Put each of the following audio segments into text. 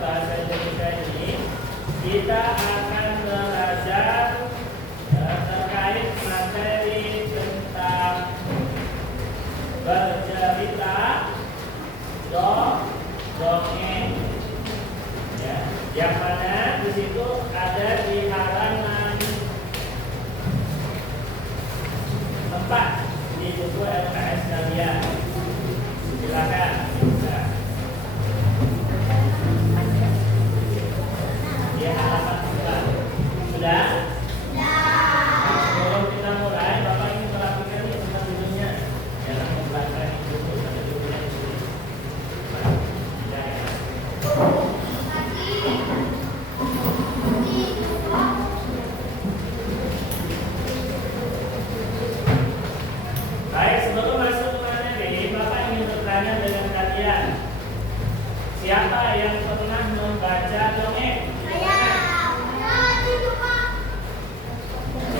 bahasa Indonesia ini kita akan belajar terkait materi tentang bercerita, dongeng, ya, yang mana di situ ada di halaman 4 di buku LKS kalian. Silakan. Di halaman 4. Sudah? Sebelum kita mulai, Bapak ingin melakukan ini tentang dulunya. Jangan membelakang buku sampai dulunya di sini. Baik, sebelum masuk ke materi, Bapak ingin bertanya dengan kalian. Siapa yang pernah membaca dongeng?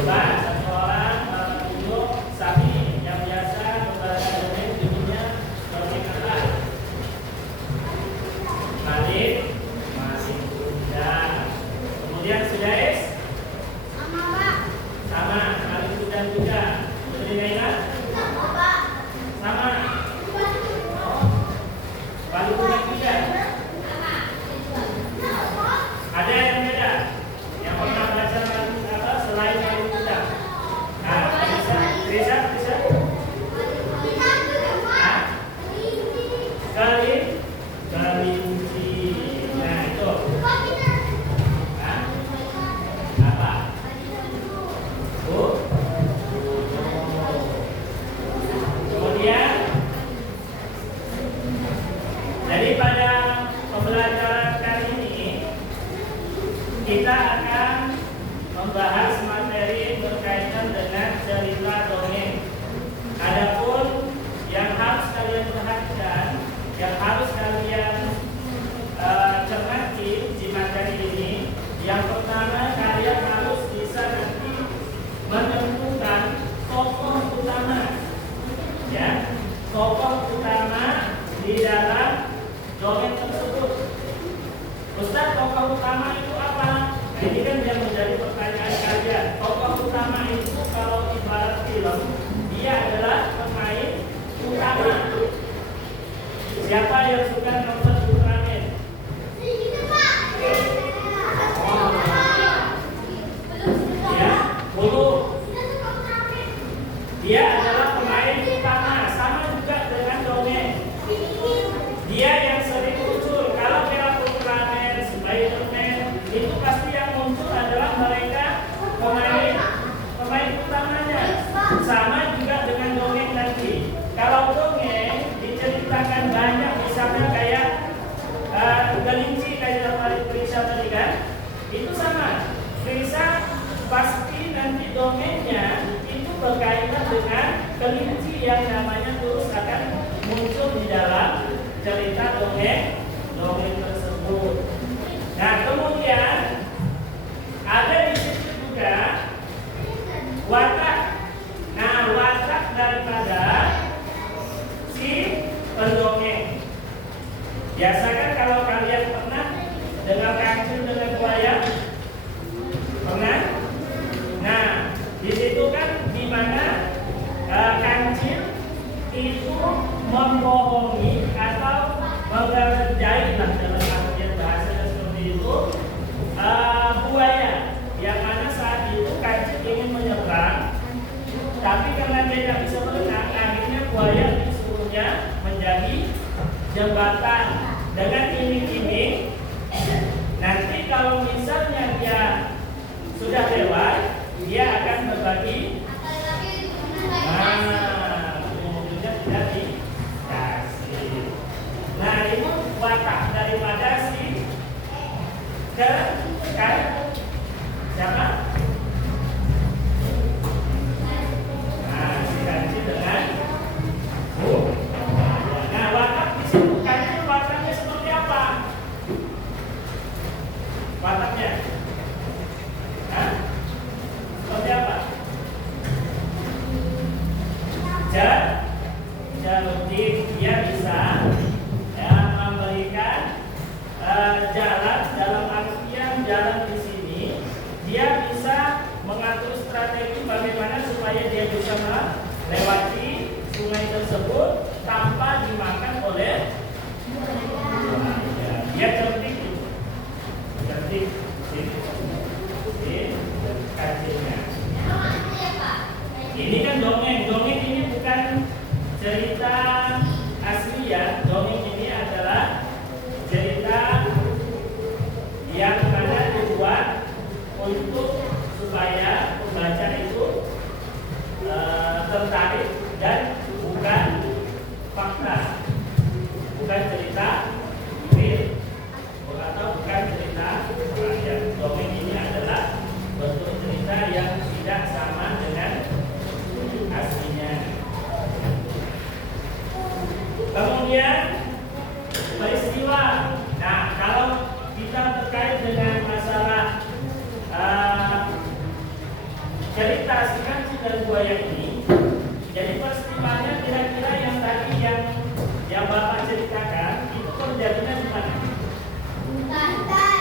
Coba satu orang tunjuk Sapi yang biasa membaca dongeng judulnya dongeng apa? Malik Kuda. Kemudian Sudais? Sama, Malik Kuda juga. Putri Naila? Sama. Malik Kuda juga. Ada yang beda? Yang pernah baca apa selain Malik Kuda? Nah, bisa? Kelinci. Nah, itu. Apa? Kemudian daripada pembelajaran kali ini kita akan membahas materi berkaitan dengan cerita dongeng. Adapun yang harus kalian perhatikan, yang harus kalian cermati di materi ini, yang pertama kalian harus bisa nanti menentukan tokoh utama, ya, tokoh utama di dalam dongeng tersebut. Ustaz, tokoh utama itu apa? Nah, ini kan yang menjadi pertanyaan kalian. Tokoh utama itu kalau ibarat film, dia adalah pemain utama. Siapa yang suka nonton Ultraman? Ya, Bulu. Dia adalah pemain utama, sama juga dengan dongeng. Dia yang sering muncul. Kalau kayak Ultraman, Spiderman, itu pasti yang muncul adalah mereka pemain utamanya. Sama juga dengan dongeng nanti. Kalau dongeng diceritakan banyak, misalnya kayak kelinci kayak yang Prisa tadi kan, itu sama. Prisa pasti nanti dongengnya itu berkaitan dengan kelinci yang namanya terus akan muncul di dalam cerita dongeng tersebut. Nah, kemudian ada di situ juga watak. Nah, watak daripada si pendongeng. Biasakan kalau kalian pernah dengar kancil dengan buaya, pernah? Nah, di situ kan di mana kancil itu membohongi atau mengerjai lah dalam artian bahasanya seperti itu buaya, yang mana saat itu kancil ingin menyeberang, tapi karena dia tidak bisa berenang, akhirnya buaya disuruhnya menjadi jembatan dengan iming-iming. Nanti kalau misalnya dia sudah lewat, dia akan berbagi. Ujung-ujungnya tidak dikasih. Nah, itu watak daripada si siapa? Nah, si kancil dengan nah, watak di situ kancil wataknya seperti apa? Wataknya? Seperti apa? Jadi dia bisa memberikan jalan bisa melewati sungai tersebut tanpa dimakan oleh ya, dia cantik kacinya. Ini kan dongeng ini bukan cerita asli ya. Dongeng ini adalah cerita yang mana dibuat untuk supaya pembaca itu tertarik dan bukan fakta, bukan cerita real atau bukan cerita rakyat. Dongeng ini adalah bentuk cerita yang tidak sama dengan aslinya. Kemudian peristiwa. Nah, kalau kita terkait dengan masalah cerita si kancing dan buaya ini, jadi peristiwanya kira-kira yang tadi yang Bapak ceritakan itu terjadinya di mana?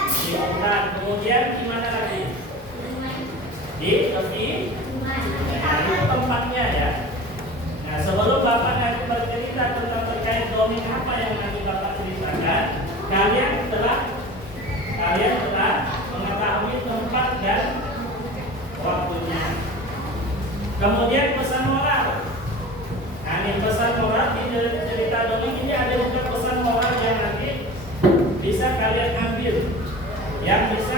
Di hutan. Kemudian di mana lagi? Di tepi. Nah, itu tempatnya ya. Nah, sebelum Bapak nanti bercerita tentang terkait dongeng apa yang nanti Bapak ceritakan, kalian telah mengetahui tempat dan waktunya. Kemudian pesan moral. Nah, ini pesan moral di cerita dongeng ini ada juga pesan moral yang nanti bisa kalian ambil, yang bisa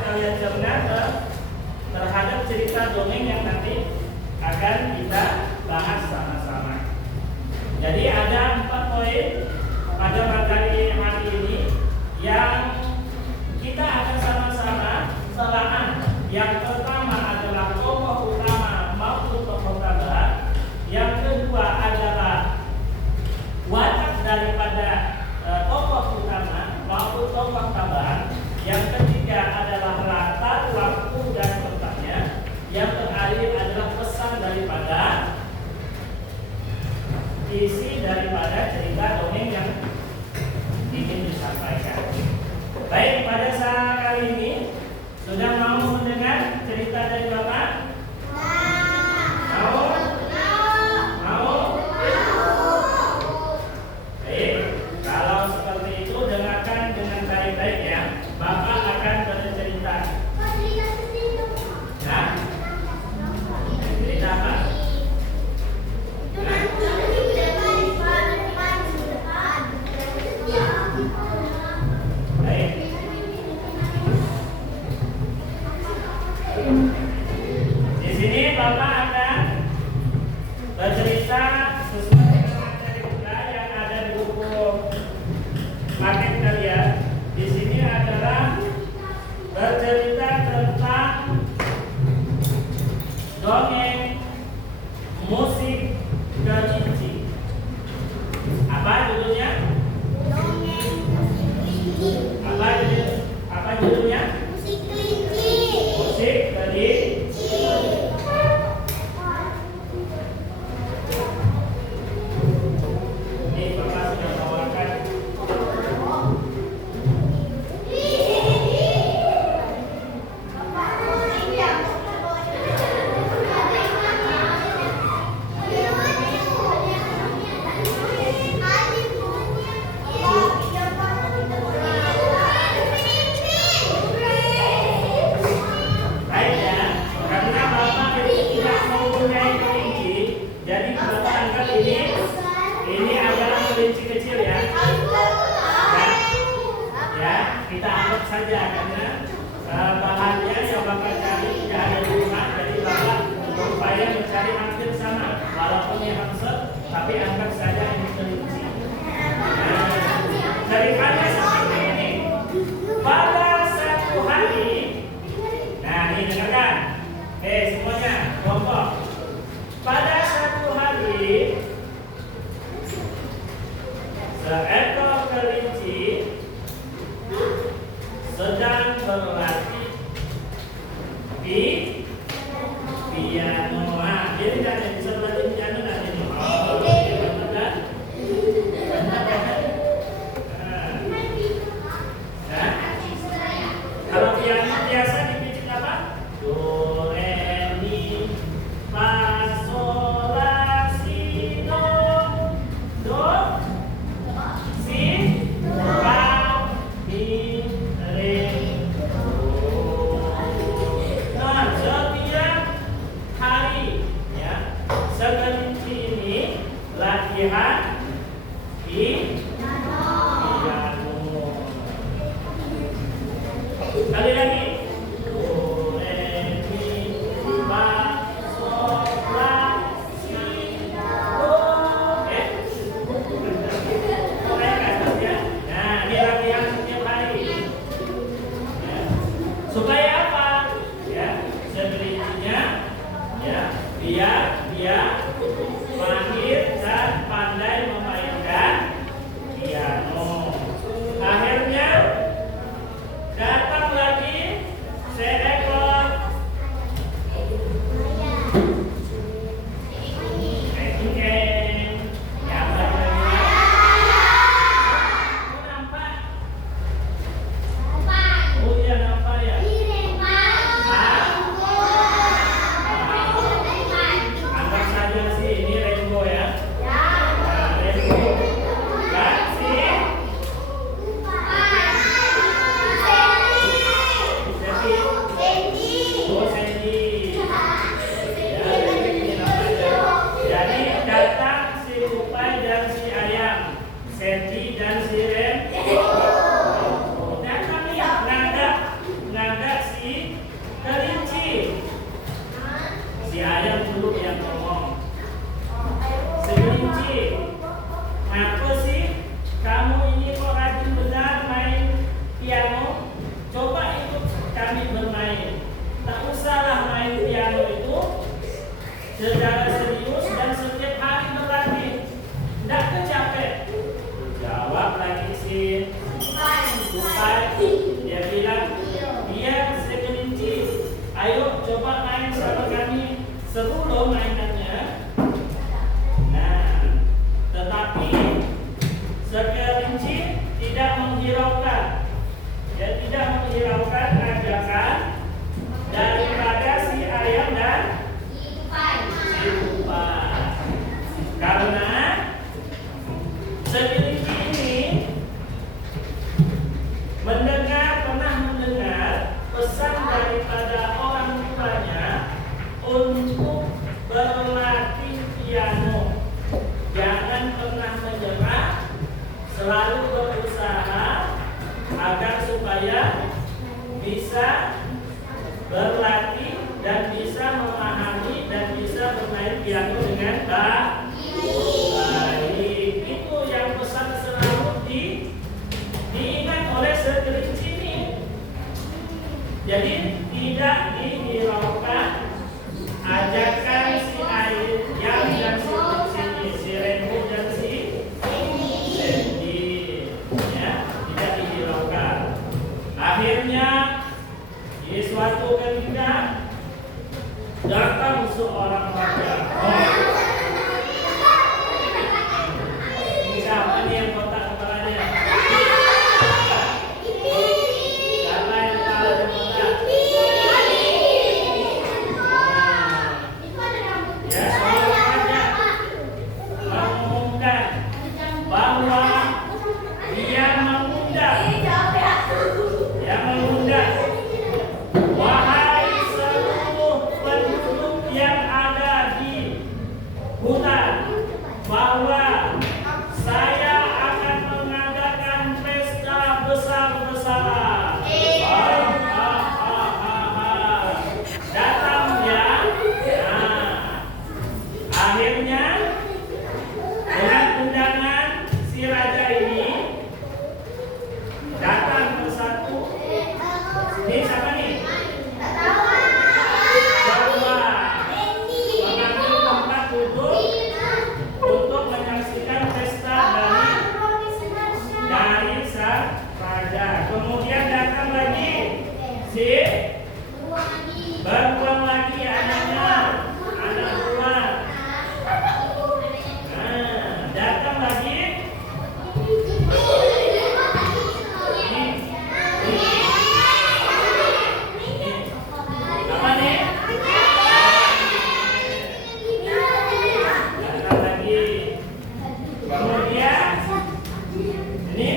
kalian cerna terhadap cerita dongeng yang nanti akan kita bahas sama-sama. Jadi ada 4 poin pada materi hari ini yang kita akan sama-sama telaah. Yang pertama adalah tokoh utama maupun tokoh tambahan. Yang kedua adalah watak daripada tokoh utama maupun tokoh tambahan. Yang ketiga adalah latar, waktu dan tempatnya. Yang terakhir adalah pesan daripada agar supaya bisa berlatih dan bisa memahami dan bisa bermain piano dengan baik. Itu yang pesan selalu diingat oleh sekeliling sini. Jadi tidak dihiraukan ajakan si Ayam dan si sini, si Remu dan si Sandy, ya, tidak dihiraukan. Akhirnya di suatu ketika datang seorang raja. Ini siapa nih yang kotak kepalanya? Siapa yang kepala dan kotak? Ya, seorang raja mengumumkan bahwa dia mengundang wahai seluruh penduduk yang ada di hutan, bahwa saya akan mengadakan pesta besar-besaran. Datang ya. Nah, akhirnya dengan undangan si raja ini datang ke satu. Ini siapa nih? Bahwa mengambil tempat duduk untuk menyaksikan pesta dari sang raja. Kemudian datang lagi si beruang lagi anaknya, anak beruang. Nah, datang lagi apa nih? Datang lagi. Kemudian ini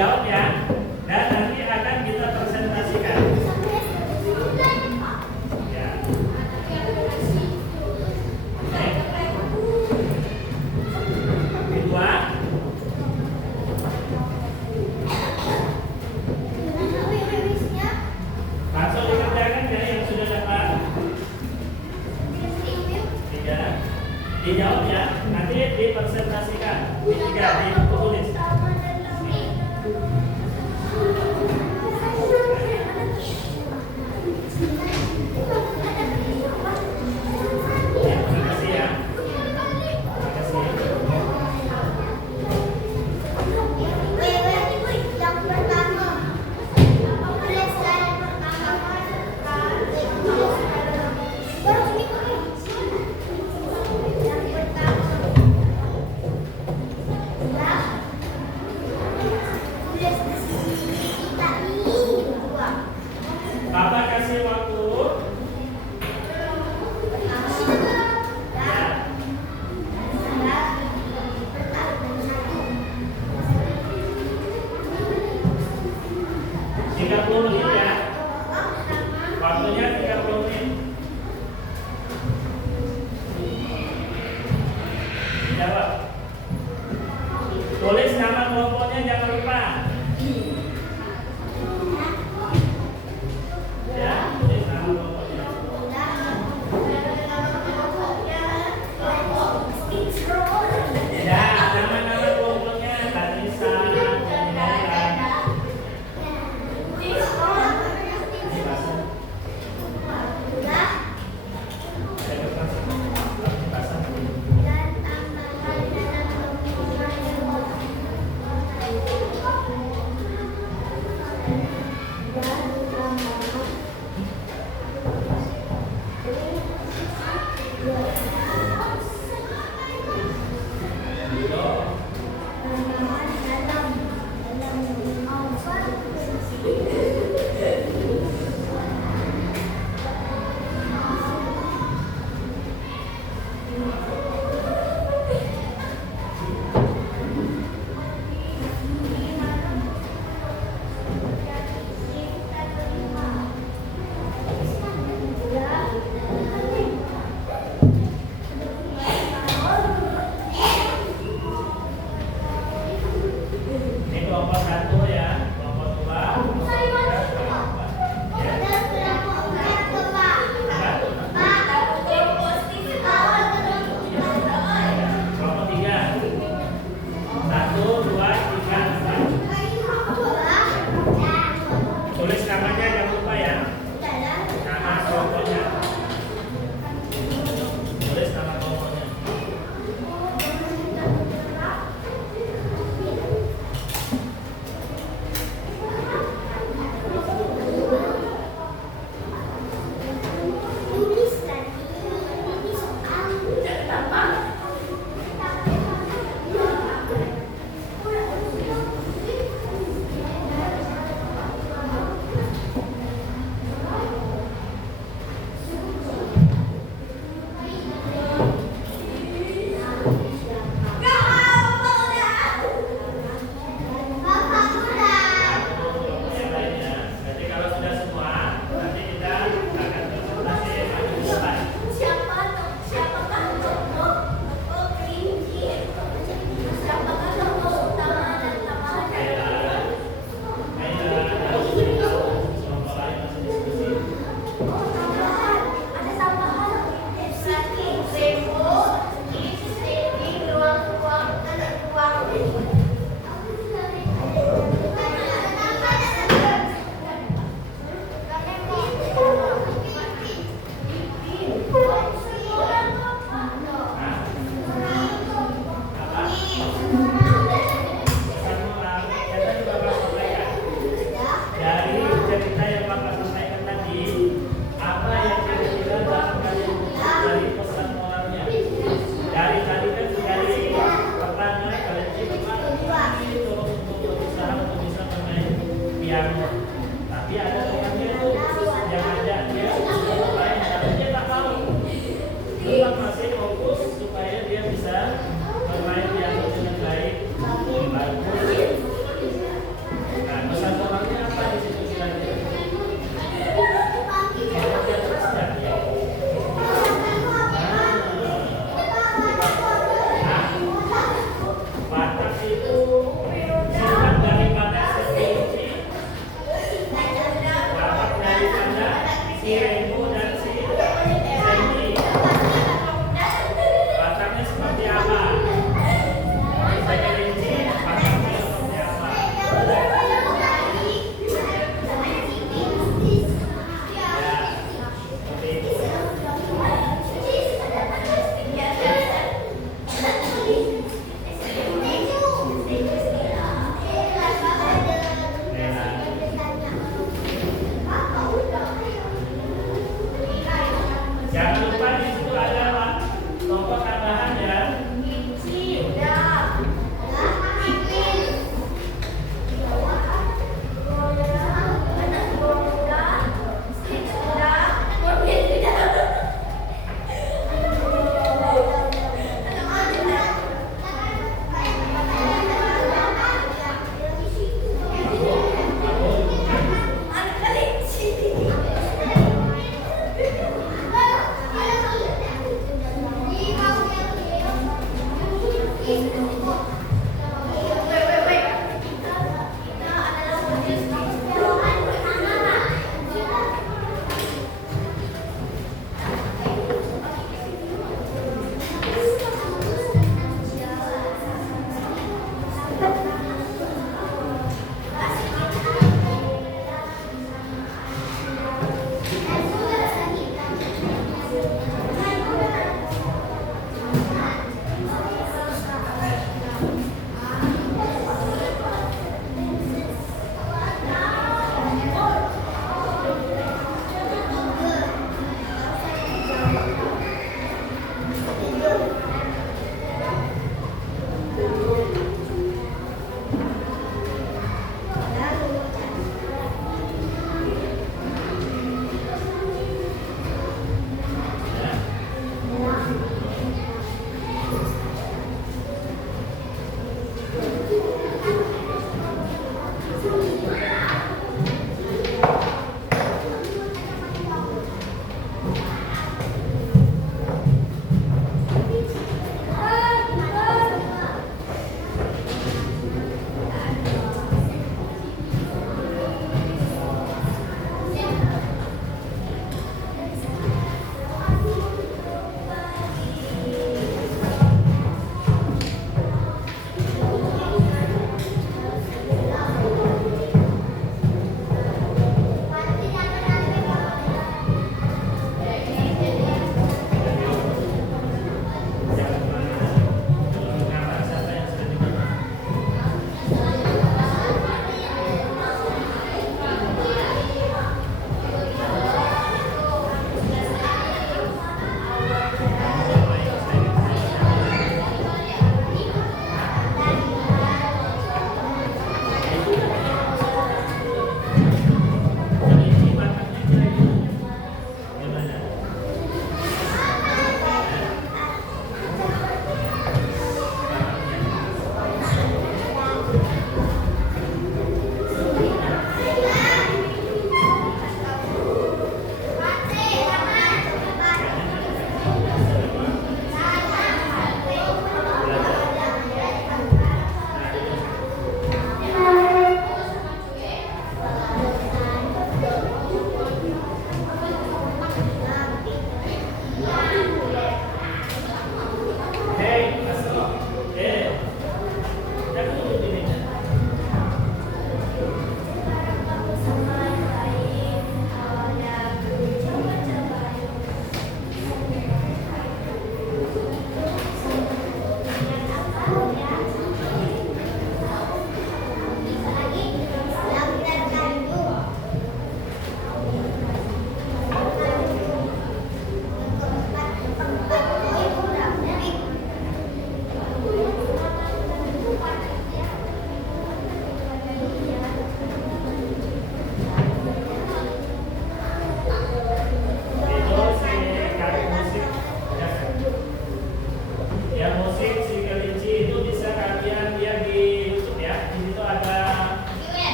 dijawab ya. Dan nanti akan kita presentasikan. Ya. Oke. Kedua. Langsung dikerjakan ya yang sudah dapat. Tiga. Dijawab ya. Nanti dipresentasikan. Tiga di buku tulis.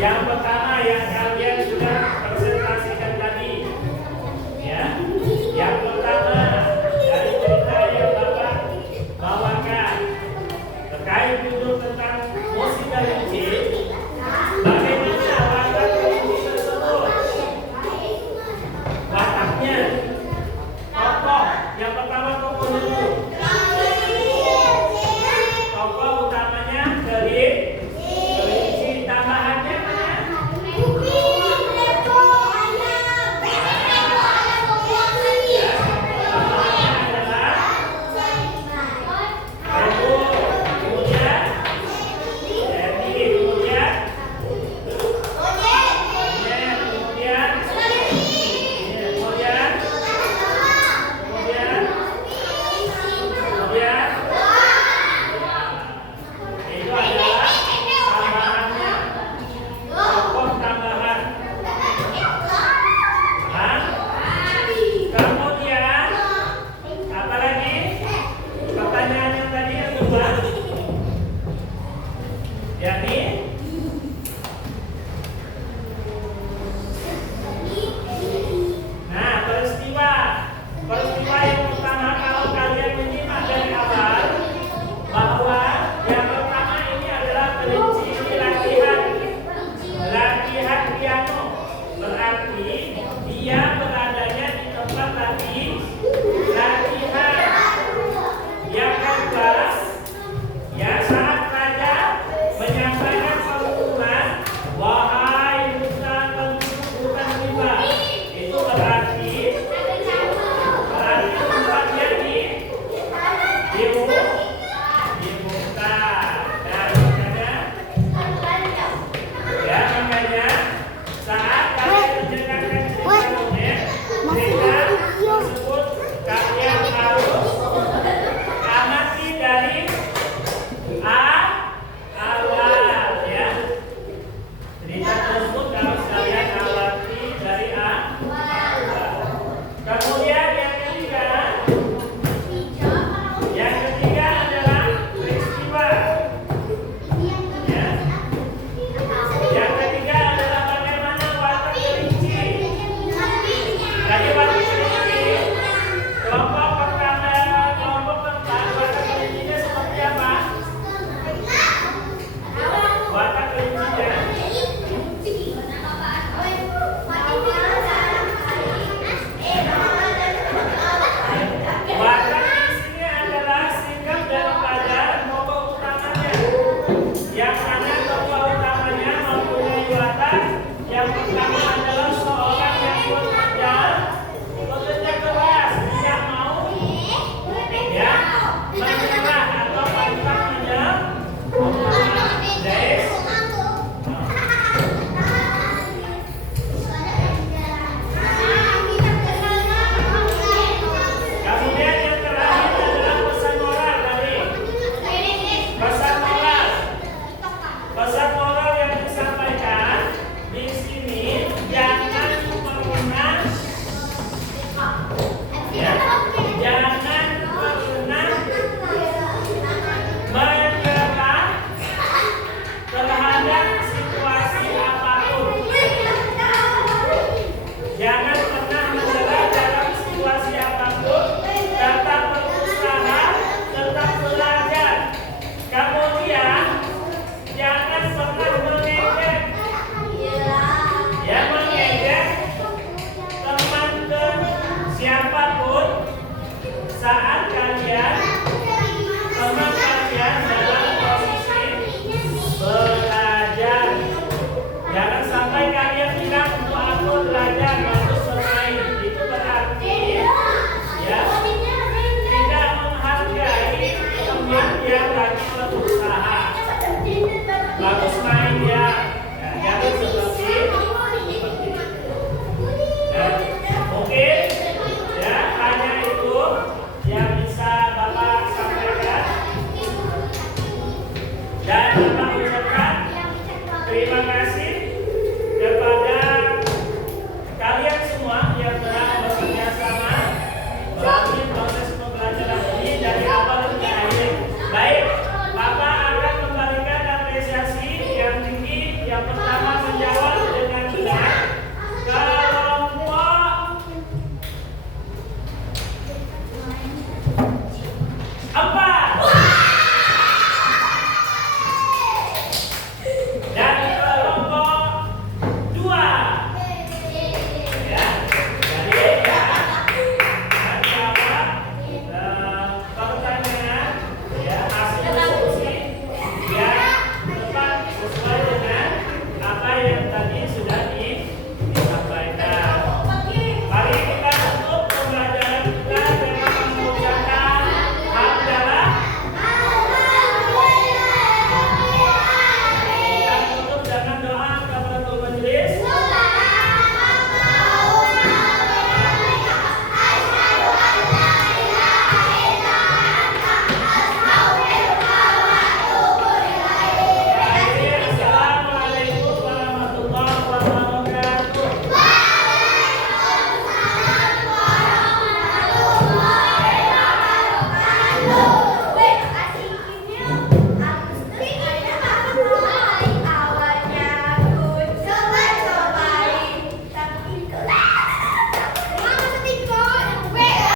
Yang pertama